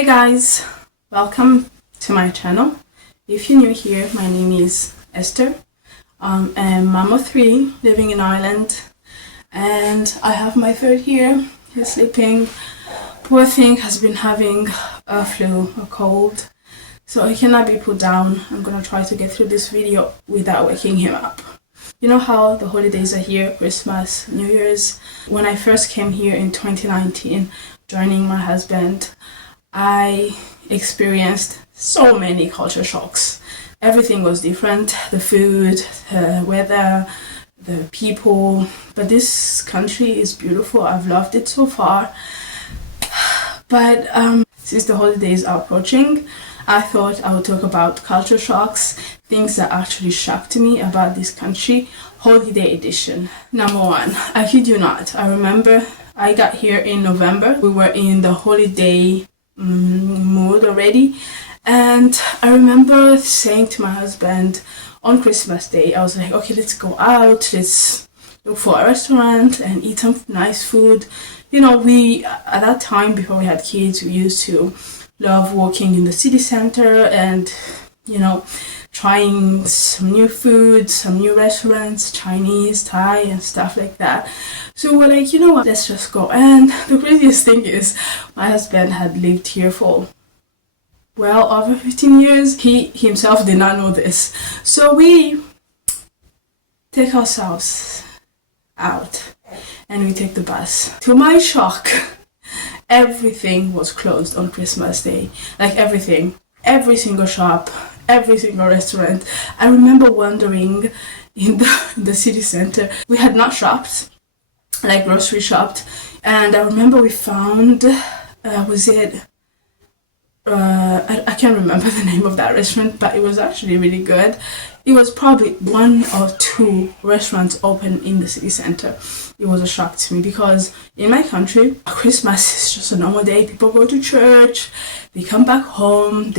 Hey guys, welcome to my channel. If you're new here, my name is Esther. I'm a mom of 3 living in Ireland, and I have my third here. He's sleeping. Poor thing has been having a flu, a cold, so he cannot be put down. I'm gonna try to get through this video without waking him up. You know how the holidays are here, Christmas, New Year's. When I first came here in 2019, joining my husband, I experienced so many culture shocks. Everything was different, the food, the weather, the people, but this country is beautiful. I've loved it so far. But since the holidays are approaching, I thought I would talk about culture shocks, things that actually shocked me about this country. Holiday edition. Number 1, I kid you not, I remember I got here in November. We were in the holiday mood already, and I remember saying to my husband on Christmas Day, I was like, okay, let's go out, let's look for a restaurant and eat some nice food. You know, we at that time, before we had kids, we used to love walking in the city center and, you know, trying some new food, some new restaurants, Chinese, Thai, and stuff like that. So we're like, you know what, let's just go. And the craziest thing is, my husband had lived here for well over 15 years. He himself did not know this. So we take ourselves out and we take the bus. To my shock, everything was closed on Christmas Day. Like everything. Every single shop, every single restaurant. I remember wandering in the city center. We had not shopped, like grocery shopped, and I remember we found, I can't remember the name of that restaurant, but it was actually really good. It was probably 1 or 2 restaurants open in the city center. It was a shock to me because in my country, Christmas is just a normal day. People go to church, they come back home,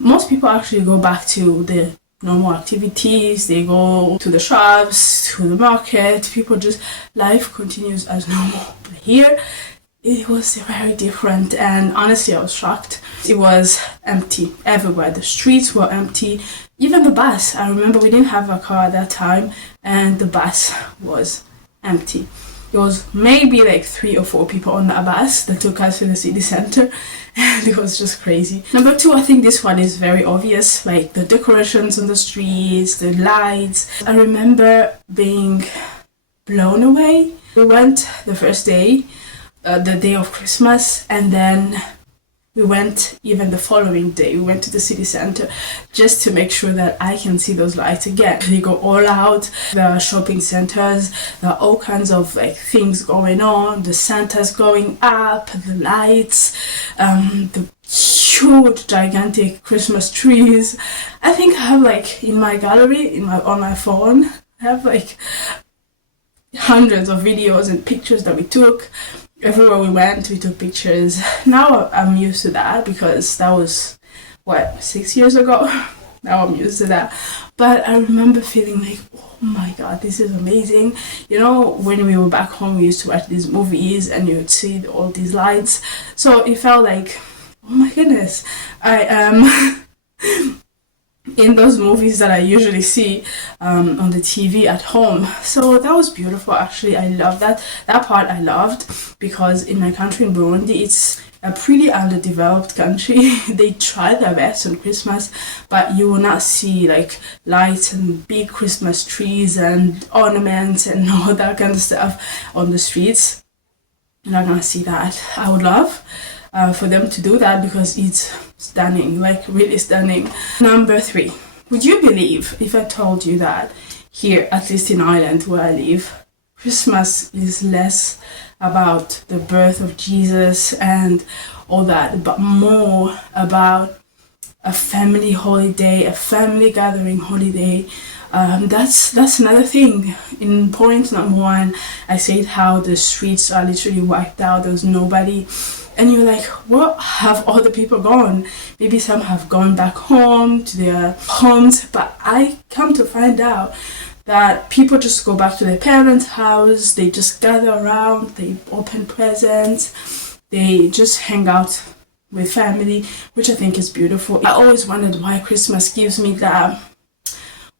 most people actually go back to the normal activities. They go to the shops, to the market. People just, life continues as normal. But here, it was very different, and honestly, I was shocked. It was empty everywhere. The streets were empty. Even the bus. I remember we didn't have a car at that time, and the bus was empty. There was maybe like 3 or 4 people on that bus that took us to the city center, and it was just crazy. Number 2, I think this one is very obvious, like the decorations on the streets, the lights. I remember being blown away. We went the first day, the day of Christmas, and then we went even the following day. We went to the city center just to make sure that I can see those lights again. They go all out. The shopping centers, there are all kinds of like things going on. The Santa's going up, the lights, the huge gigantic Christmas trees. I think I have like in my gallery, on my phone, I have like hundreds of videos and pictures that we took. Everywhere we went, we took pictures. Now I'm used to that because that was, 6 years ago? Now I'm used to that. But I remember feeling like, oh my god, this is amazing. You know, when we were back home, we used to watch these movies and you would see all these lights. So it felt like, oh my goodness, I am in those movies that I usually see on the TV at home. So that was beautiful. Actually, I love that part. I loved, because in my country, in Burundi, it's a pretty underdeveloped country. They try their best on Christmas, but you will not see like lights and big Christmas trees and ornaments and all that kind of stuff on the streets. You're not gonna see that. I would love for them to do that because it's stunning, like really stunning. Number 3, would you believe if I told you that here, at least in Ireland where I live, Christmas is less about the birth of Jesus and all that, but more about a family holiday, a family gathering holiday. That's another thing. In point number 1, I said how the streets are literally wiped out. There's nobody. And you're like, what have all the people gone? Maybe some have gone back home to their homes, but I come to find out that people just go back to their parents' house, they just gather around, they open presents, they just hang out with family, which I think is beautiful. I always wondered why Christmas gives me that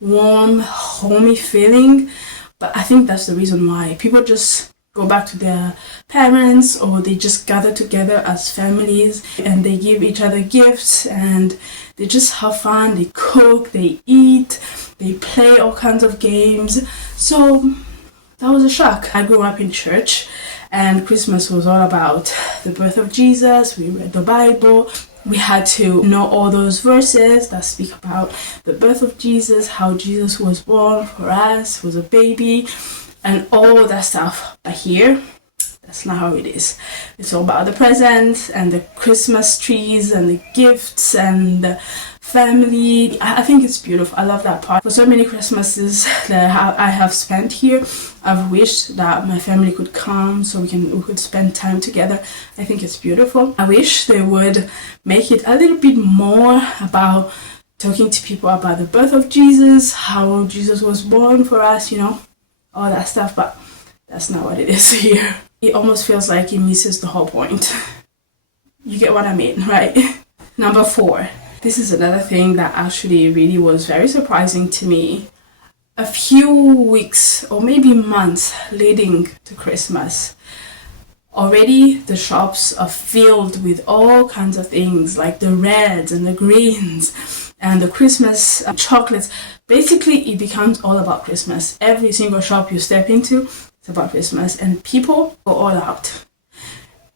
warm, homey feeling, but I think that's the reason why. People just go back to their parents, or they just gather together as families and they give each other gifts and they just have fun. They cook, they eat, they play all kinds of games. So that was a shock. I grew up in church and Christmas was all about the birth of Jesus. We read the Bible. We had to know all those verses that speak about the birth of Jesus, how Jesus was born for us, was a baby, and all that stuff. But here, that's not how it is. It's all about the presents and the Christmas trees and the gifts and the family. I think it's beautiful. I love that part. For so many Christmases that I have spent here, I've wished that my family could come so we could spend time together. I think it's beautiful. I wish they would make it a little bit more about talking to people about the birth of Jesus, how Jesus was born for us, all that stuff, but that's not what it is here. It almost feels like it misses the whole point. You get what I mean, right? Number 4. This is another thing that actually really was very surprising to me. A few weeks or maybe months leading to Christmas, already the shops are filled with all kinds of things like the reds and the greens and the Christmas chocolates. Basically, it becomes all about Christmas. Every single shop you step into, it's about Christmas, and people go all out.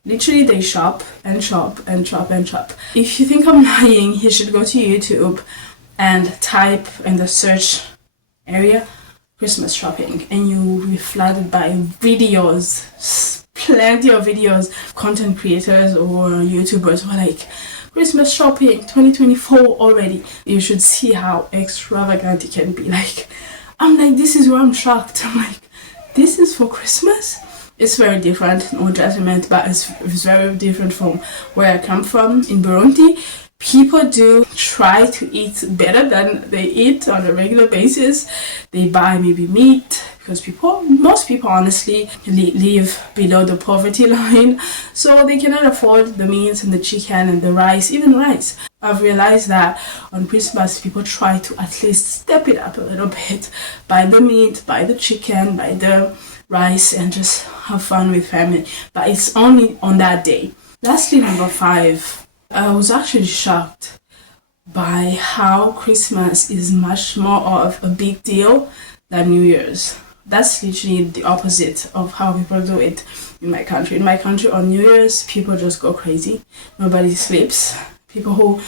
Literally, they shop and shop and shop and shop. If you think I'm lying, you should go to YouTube and type in the search area Christmas shopping, and you will be flooded by videos, plenty of videos, content creators or YouTubers who are like, Christmas shopping 2024 already. You should see how extravagant it can be. I'm like, this is where I'm shocked. I'm like, this is for Christmas? It's very different, no judgment, but it's very different from where I come from in Burundi. People do try to eat better than they eat on a regular basis. They buy maybe meat because most people honestly live below the poverty line, so they cannot afford the meat and the chicken and the rice, even rice. I've realized that on Christmas people try to at least step it up a little bit, buy the meat, buy the chicken, buy the rice, and just have fun with family. But it's only on that day. Lastly, number 5, I was actually shocked by how Christmas is much more of a big deal than New Year's. That's literally the opposite of how people do it in my country. In my country, on New Year's, people just go crazy. Nobody sleeps. People who,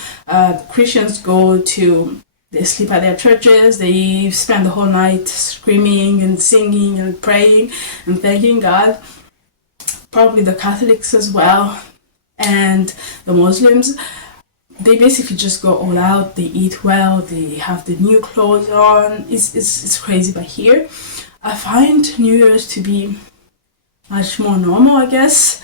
Christians they sleep at their churches. They spend the whole night screaming and singing and praying and thanking God. Probably the Catholics as well. And the Muslims, they basically just go all out. They eat well. They have the new clothes on. It's crazy. But here, I find New Year's to be much more normal, I guess.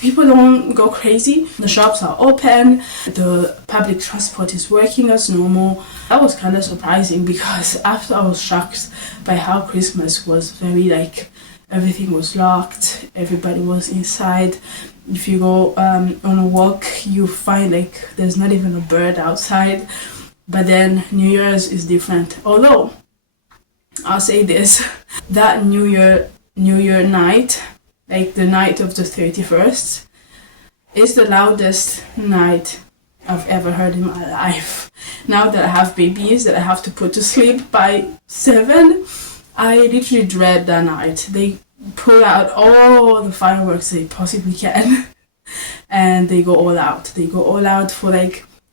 People don't go crazy. The shops are open. The public transport is working as normal. That was kind of surprising because after I was shocked by how Christmas was very everything was locked. Everybody was inside. If you go on a walk, you find there's not even a bird outside. But then New Year's is different. Although, I'll say this, that New Year night, the night of the 31st, is the loudest night I've ever heard in my life. Now that I have babies that I have to put to sleep by 7, I literally dread that night. They pull out all the fireworks they possibly can and they go all out. They go all out for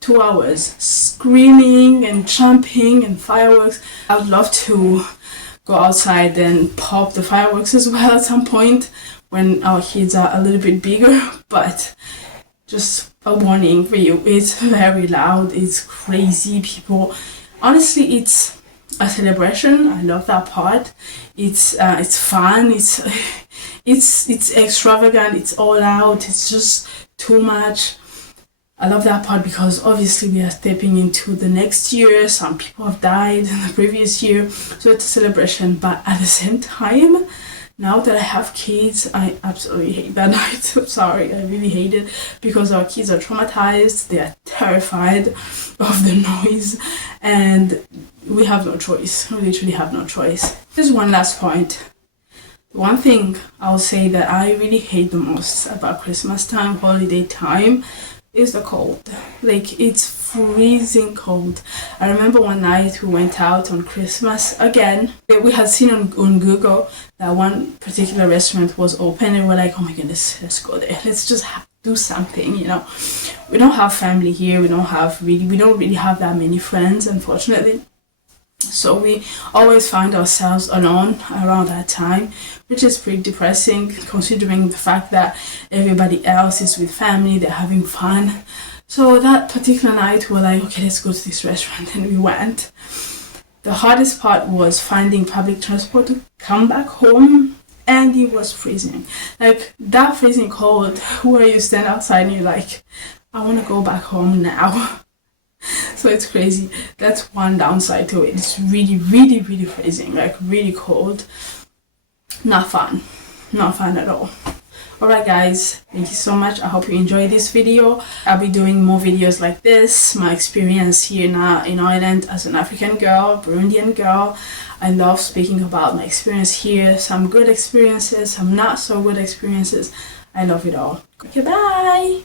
2 hours, screaming and jumping and fireworks. I would love to go outside and pop the fireworks as well at some point when our kids are a little bit bigger, but just a warning for you, it's very loud, it's crazy. People, honestly, it's a celebration. I love that part. It's fun, it's extravagant, it's all out, it's just too much. I love that part because obviously we are stepping into the next year. Some people have died in the previous year, so it's a celebration, but at the same time, Now that I have kids, I absolutely hate that night. I'm sorry, I really hate it because our kids are traumatized, they are terrified of the noise, and we have no choice. We literally have no choice. Just one last point. One thing I'll say that I really hate the most about Christmas time, holiday time, is the cold. Like, it's freezing cold. I remember one night we went out on Christmas again. We had seen on Google that one particular restaurant was open, and we're like, oh my goodness, let's go there. Let's just do something, you know. We don't have family here. We don't really have that many friends, unfortunately. So we always find ourselves alone around that time, which is pretty depressing considering the fact that everybody else is with family, they're having fun. So that particular night we're like, okay, let's go to this restaurant, and we went. The hardest part was finding public transport to come back home, and it was freezing. Like, that freezing cold where you stand outside and you're like, I want to go back home now. So it's crazy. That's one downside to it. It's really, really, really freezing, like really cold. Not fun. Not fun at all. Alright guys, thank you so much. I hope you enjoyed this video. I'll be doing more videos like this. My experience here now in Ireland as an African girl, Burundian girl. I love speaking about my experience here. Some good experiences, some not so good experiences. I love it all. Okay, bye!